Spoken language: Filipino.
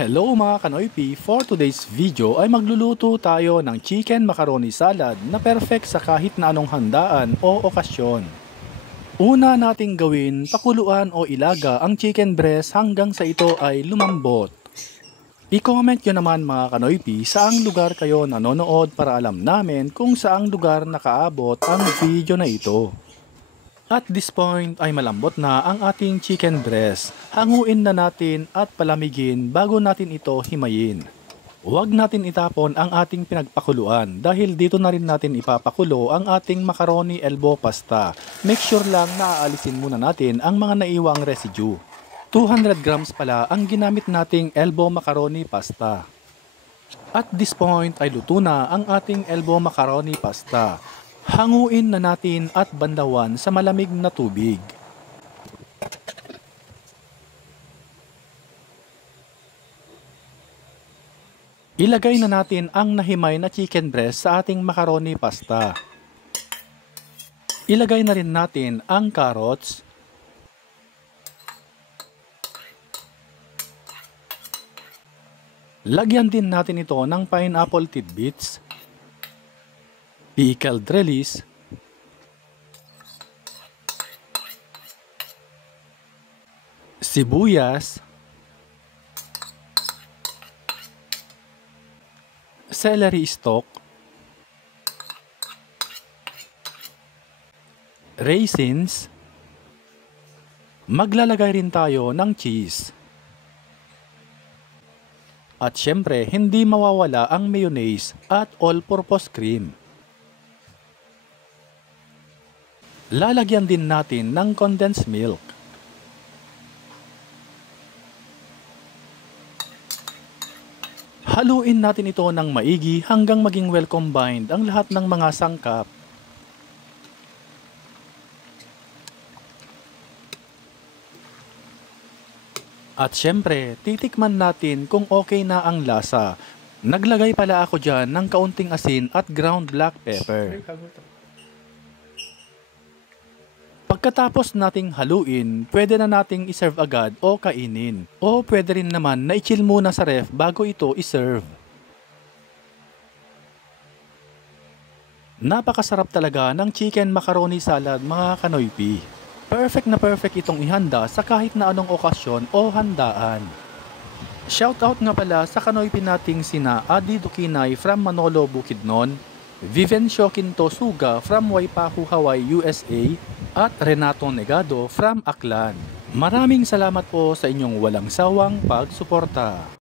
Hello mga Kanoypi! For today's video ay magluluto tayo ng chicken macaroni salad na perfect sa kahit na anong handaan o okasyon. Una nating gawin, pakuluan o ilaga ang chicken breast hanggang sa ito ay lumambot. I-comment nyo naman mga Kanoypi saang lugar kayo nanonood para alam namin kung saang lugar nakaabot ang video na ito. At this point ay malambot na ang ating chicken breast. Hanguin na natin at palamigin bago natin ito himayin. Huwag natin itapon ang ating pinagpakuluan dahil dito na rin natin ipapakulo ang ating macaroni elbow pasta. Make sure lang na aalisin muna natin ang mga naiwang residue. 200 grams pala ang ginamit nating elbow macaroni pasta. At this point ay luto na ang ating elbow macaroni pasta. Hanguin na natin at bandawan sa malamig na tubig. Ilagay na natin ang nahimay na chicken breast sa ating macaroni pasta. Ilagay na rin natin ang carrots, lagyan din natin ito ng pineapple tidbits, pickled relish, sibuyas, celery stalk, raisins, maglalagay rin tayo ng cheese. At syempre, hindi mawawala ang mayonnaise at all-purpose cream. Lalagyan din natin ng condensed milk. Haluin natin ito ng maigi hanggang maging well combined ang lahat ng mga sangkap. At syempre, titikman natin kung okay na ang lasa. Naglagay pala ako dyan ng kaunting asin at ground black pepper. Pagkatapos nating haluin, pwede na nating iserve agad o kainin. O pwede rin naman na i-chill muna sa ref bago ito iserve. Napakasarap talaga ng chicken macaroni salad mga Kanoypi. Perfect na perfect itong ihanda sa kahit na anong okasyon o handaan. Shoutout nga pala sa Kanoypi nating sina Adi Dukinay from Manolo, Bukidnon, Vivencio Quinto Suga from Waipahu, Hawaii, USA, at Renato Negado from Aklan. Maraming salamat po sa inyong walang sawang pagsuporta.